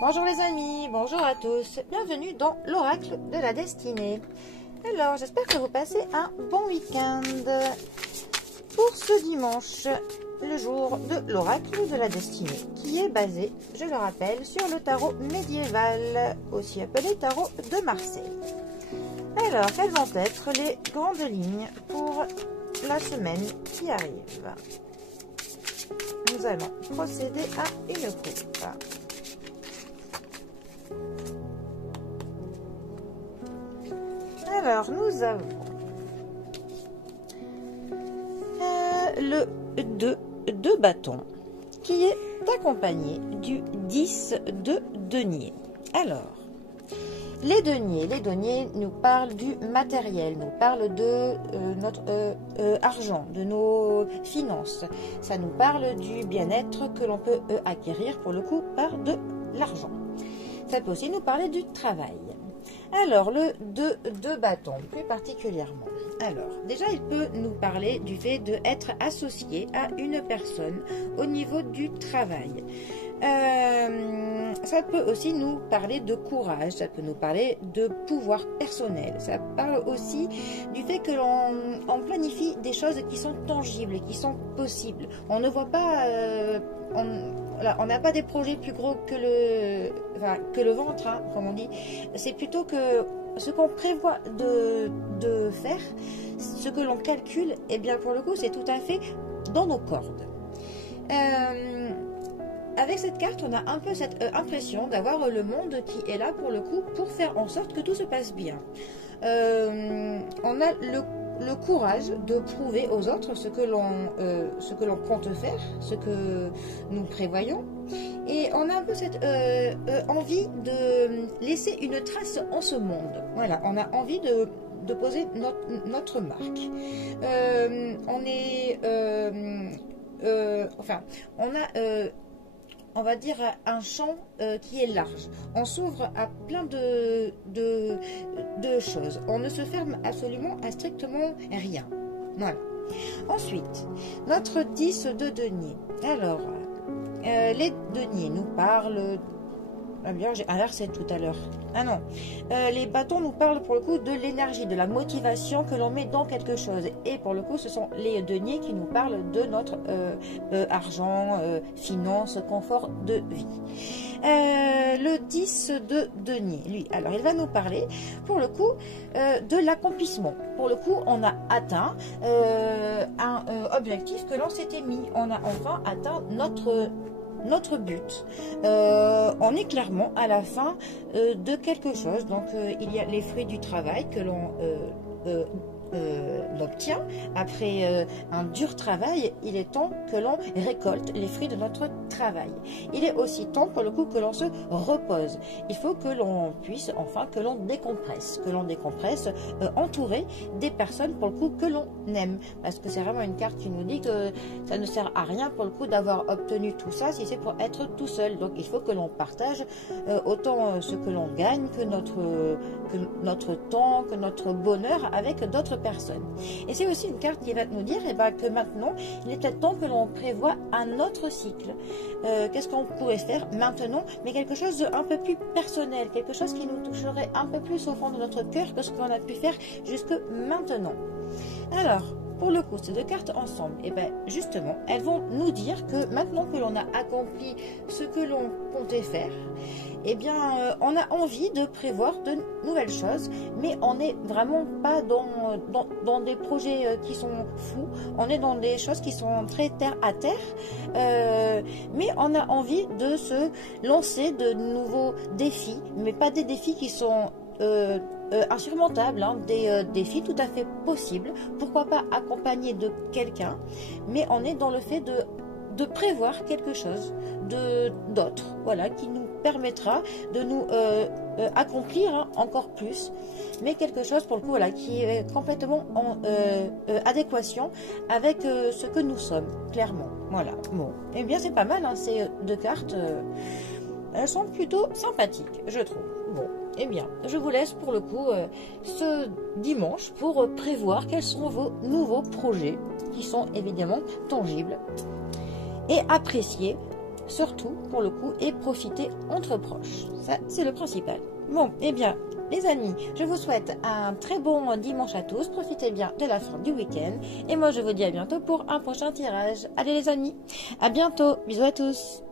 Bonjour les amis, bonjour à tous, bienvenue dans l'oracle de la destinée. Alors j'espère que vous passez un bon week-end pour ce dimanche, le jour de l'oracle de la destinée, qui est basé, je le rappelle, sur le tarot médiéval, aussi appelé tarot de Marseille. Alors, quelles vont être les grandes lignes pour la semaine qui arrive? Nous allons procéder à une coupe. Alors, nous avons le 2 de bâton qui est accompagné du 10 de denier. Alors, les deniers nous parlent du matériel, nous parlent de notre argent, de nos finances. Ça nous parle du bien-être que l'on peut acquérir pour le coup par de l'argent. Ça peut aussi nous parler du travail. Alors, le 2 de bâton, plus particulièrement. Alors, déjà, il peut nous parler du fait d'être associé à une personne au niveau du travail. Ça peut aussi nous parler de courage, ça peut nous parler de pouvoir personnel. Ça parle aussi du fait que l'on planifie des choses qui sont tangibles et qui sont possibles. On ne voit pas... on n'a pas des projets plus gros que le ventre, hein, comme on dit. C'est plutôt que ce qu'on prévoit de faire, ce que l'on calcule, et bien pour le coup, c'est tout à fait dans nos cordes. Avec cette carte, on a un peu cette impression d'avoir le monde qui est là pour le coup, pour faire en sorte que tout se passe bien. On a le courage de prouver aux autres ce que l'on compte faire, ce que nous prévoyons. Et on a un peu cette envie de laisser une trace en ce monde. Voilà, on a envie de poser notre marque. On va dire un champ qui est large. On s'ouvre à plein de choses. On ne se ferme absolument à strictement rien. Voilà. Ensuite, notre 10 de denier. Alors, les deniers nous parlent... Ah bien, j'ai inversé tout à l'heure. Ah non. Les bâtons nous parlent pour le coup de l'énergie, de la motivation que l'on met dans quelque chose. Et pour le coup, ce sont les deniers qui nous parlent de notre argent, finances, confort de vie. Le 10 de denier, lui, alors il va nous parler pour le coup de l'accomplissement. Pour le coup, on a atteint un objectif que l'on s'était mis. On a enfin atteint notre but. On est clairement à la fin de quelque chose. Donc il y a les fruits du travail que l'on obtient après un dur travail. Il est temps que l'on récolte les fruits de notre travail. Il est aussi temps pour le coup que l'on se repose. Il faut que l'on puisse enfin que l'on décompresse, entouré des personnes pour le coup que l'on aime, parce que c'est vraiment une carte qui nous dit que ça ne sert à rien pour le coup d'avoir obtenu tout ça si c'est pour être tout seul. Donc il faut que l'on partage autant ce que l'on gagne que notre temps, que notre bonheur avec d'autres personnes. Et c'est aussi une carte qui va nous dire que maintenant, il est peut-être temps que l'on prévoit un autre cycle. Qu'est-ce qu'on pourrait faire maintenant, mais quelque chose d'un peu plus personnel, quelque chose qui nous toucherait un peu plus au fond de notre cœur que ce qu'on a pu faire jusque maintenant. Alors, pour le coup, ces deux cartes ensemble, justement, elles vont nous dire que maintenant que l'on a accompli ce que l'on comptait faire, on a envie de prévoir de nouvelles choses, mais on n'est vraiment pas dans des projets qui sont fous. On est dans des choses qui sont très terre à terre, mais on a envie de se lancer de nouveaux défis, mais pas des défis qui sont insurmontables, hein, des défis tout à fait possibles. Pourquoi pas accompagné de quelqu'un, mais on est dans le fait de prévoir quelque chose d'autre, voilà, qui nous permettra de nous accomplir encore plus, mais quelque chose pour le coup, voilà, qui est complètement en adéquation avec ce que nous sommes, clairement. Voilà. Bon, et bien c'est pas mal, hein, ces deux cartes, elles sont plutôt sympathiques, je trouve. Bon, eh bien, je vous laisse pour le coup ce dimanche pour prévoir quels sont vos nouveaux projets qui sont évidemment tangibles et appréciés surtout pour le coup, et profiter entre proches. Ça, c'est le principal. Bon, eh bien, les amis, je vous souhaite un très bon dimanche à tous. Profitez bien de la fin du week-end. Et moi, je vous dis à bientôt pour un prochain tirage. Allez les amis, à bientôt. Bisous à tous.